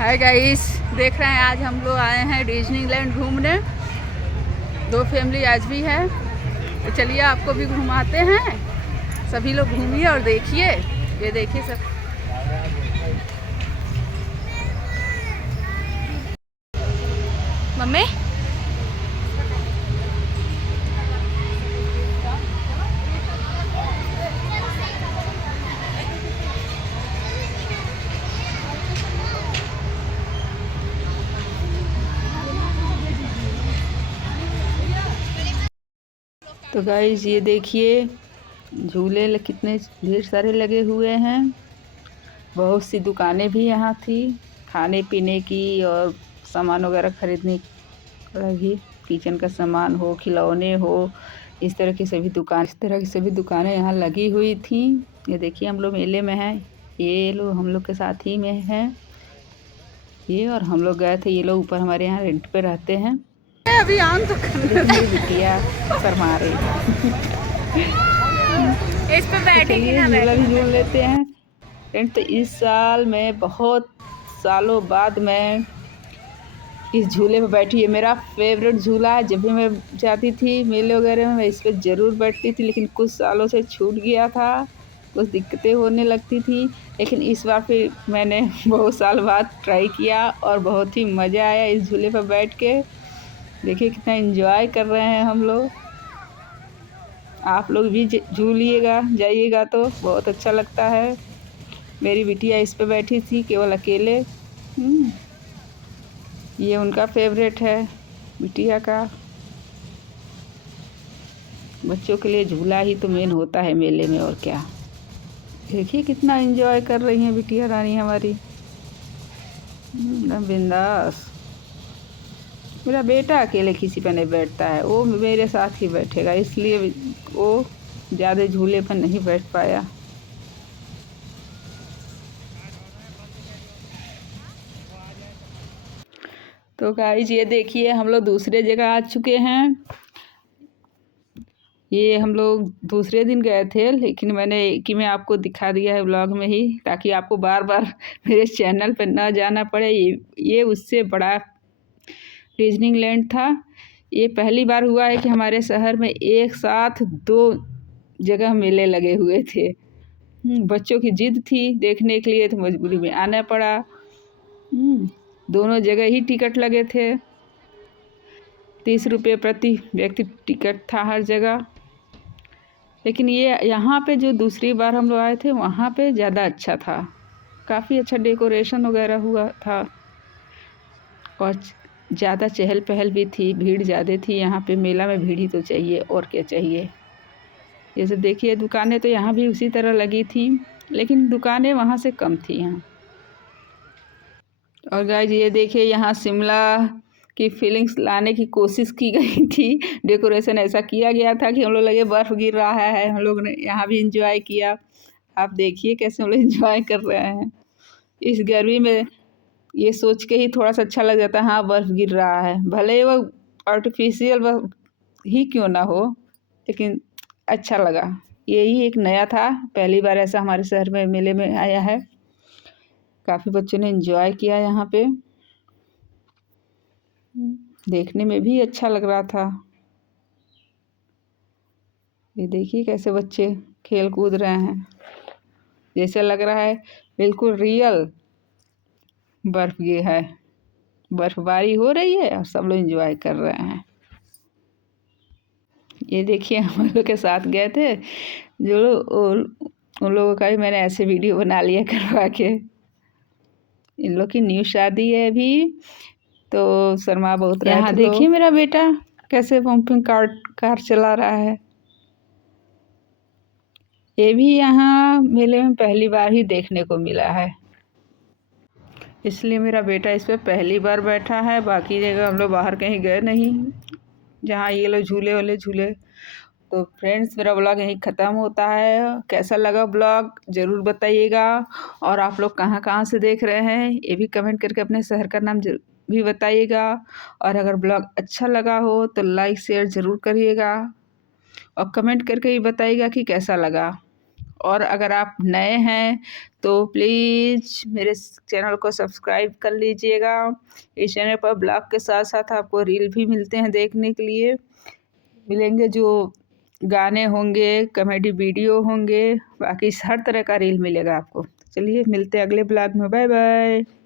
Hi guys, देख रहे हैं आज हम लोग आए हैं डिज्नीलैंड घूमने। 2 फैमिली आज भी है, तो चलिए आपको भी घुमाते हैं। सभी लोग घूमिए और देखिए। ये देखिए सब मम्मी। तो गाइस ये देखिए झूले कितने ढेर सारे लगे हुए हैं। बहुत सी दुकानें भी यहाँ थी, खाने पीने की और सामान वगैरह खरीदने का भी। किचन का सामान हो, खिलौने हो, इस तरह की सभी दुकानें यहाँ लगी हुई थी। ये देखिए हम लोग मेले में हैं। ये लोग हम लोग के साथ ही में हैं ये, और हम लोग गए थे। ये लोग ऊपर हमारे यहाँ रेंट पे रहते हैं। अभी आन तो मेरी बिटिया शर्मा रही इस पे बैठेगी ना, झूला भी झूल लेते हैं। फ्रेंड, तो इस साल मैं बहुत सालों बाद मैं इस झूले पे बैठी है। मेरा फेवरेट झूला है। जब भी मैं जाती थी मेले वगैरह में, मैं इस पर ज़रूर बैठती थी, लेकिन कुछ सालों से छूट गया था, कुछ दिक्कतें होने लगती थी। लेकिन इस बार फिर मैंने बहुत साल बाद ट्राई किया और बहुत ही मज़ा आया इस झूले पर बैठ के। देखिए कितना एंजॉय कर रहे हैं हम लोग। आप लोग भी झूलिएगा, जाइएगा तो बहुत अच्छा लगता है। मेरी बिटिया इस पे बैठी थी केवल अकेले। ये उनका फेवरेट है, बिटिया का। बच्चों के लिए झूला ही तो मेन होता है मेले में, और क्या। देखिए कितना एंजॉय कर रही हैं बिटिया रानी हमारी, एकदम बिंदास। मेरा बेटा अकेले किसी पर नहीं बैठता है, वो मेरे साथ ही बैठेगा, इसलिए वो ज़्यादा झूले पर नहीं बैठ पाया। तो गाइस ये देखिए हम लोग दूसरे जगह आ चुके हैं। ये हम लोग दूसरे दिन गए थे, लेकिन मैं आपको दिखा दिया है व्लॉग में ही, ताकि आपको बार बार मेरे चैनल पर ना जाना पड़े। ये उससे बड़ा डिज्नीलैंड था। ये पहली बार हुआ है कि हमारे शहर में एक साथ 2 जगह मेले लगे हुए थे। बच्चों की जिद थी देखने के लिए, तो मजबूरी में आना पड़ा। दोनों जगह ही टिकट लगे थे। 30 रुपये प्रति व्यक्ति टिकट था हर जगह। लेकिन ये यहाँ पे जो दूसरी बार हम लोग आए थे, वहाँ पे ज़्यादा अच्छा था। काफ़ी अच्छा डेकोरेशन वगैरह हुआ था, और ज़्यादा चहल पहल भी थी, भीड़ ज़्यादा थी। यहाँ पे मेला में भीड़ ही तो चाहिए, और क्या चाहिए। जैसे देखिए दुकानें तो यहाँ भी उसी तरह लगी थी, लेकिन दुकानें वहाँ से कम थी यहाँ। और गाइस ये देखिए यहाँ शिमला की फीलिंग्स लाने की कोशिश की गई थी। डेकोरेशन ऐसा किया गया था कि हम लोग लगे बर्फ़ गिर रहा है। हम लोग ने यहाँ भी इंजॉय किया। आप देखिए कैसे हम लोग इंजॉय कर रहे हैं। इस गर्मी में ये सोच के ही थोड़ा सा अच्छा लग जाता है, हाँ बर्फ़ गिर रहा है, भले वो आर्टिफिशियल ही क्यों ना हो, लेकिन अच्छा लगा। यही एक नया था, पहली बार ऐसा हमारे शहर में मेले में आया है। काफ़ी बच्चों ने एंजॉय किया यहाँ पे, देखने में भी अच्छा लग रहा था। ये देखिए कैसे बच्चे खेल कूद रहे हैं, जैसे लग रहा है बिल्कुल रियल बर्फ़ ये है, बर्फबारी हो रही है और सब लोग एंजॉय कर रहे हैं। ये देखिए हम लोग के साथ गए थे जो उन लोगों का भी मैंने ऐसे वीडियो बना लिया करवा के। इन लोग की न्यू शादी है अभी, तो शर्मा बहुत रहे थे। यहाँ देखिए मेरा बेटा कैसे पंपिंग कार चला रहा है। ये भी यहाँ मेले में पहली बार ही देखने को मिला है, इसलिए मेरा बेटा इस पर पहली बार बैठा है। बाकी जगह हम लोग बाहर कहीं गए नहीं जहाँ ये लोग झूले वाले झूले। तो फ्रेंड्स मेरा ब्लॉग यहीं ख़त्म होता है। कैसा लगा ब्लॉग ज़रूर बताइएगा, और आप लोग कहाँ कहाँ से देख रहे हैं ये भी कमेंट करके अपने शहर का नाम भी बताइएगा। और अगर ब्लॉग अच्छा लगा हो तो लाइक शेयर ज़रूर करिएगा, और कमेंट करके भी बताइएगा कि कैसा लगा। और अगर आप नए हैं तो प्लीज़ मेरे चैनल को सब्सक्राइब कर लीजिएगा। इस चैनल पर ब्लॉग के साथ-साथ आपको रील भी मिलते हैं देखने के लिए। मिलेंगे जो गाने होंगे, कॉमेडी वीडियो होंगे, बाकी हर तरह का रील मिलेगा आपको। चलिए मिलते हैं अगले ब्लॉग में, बाय बाय।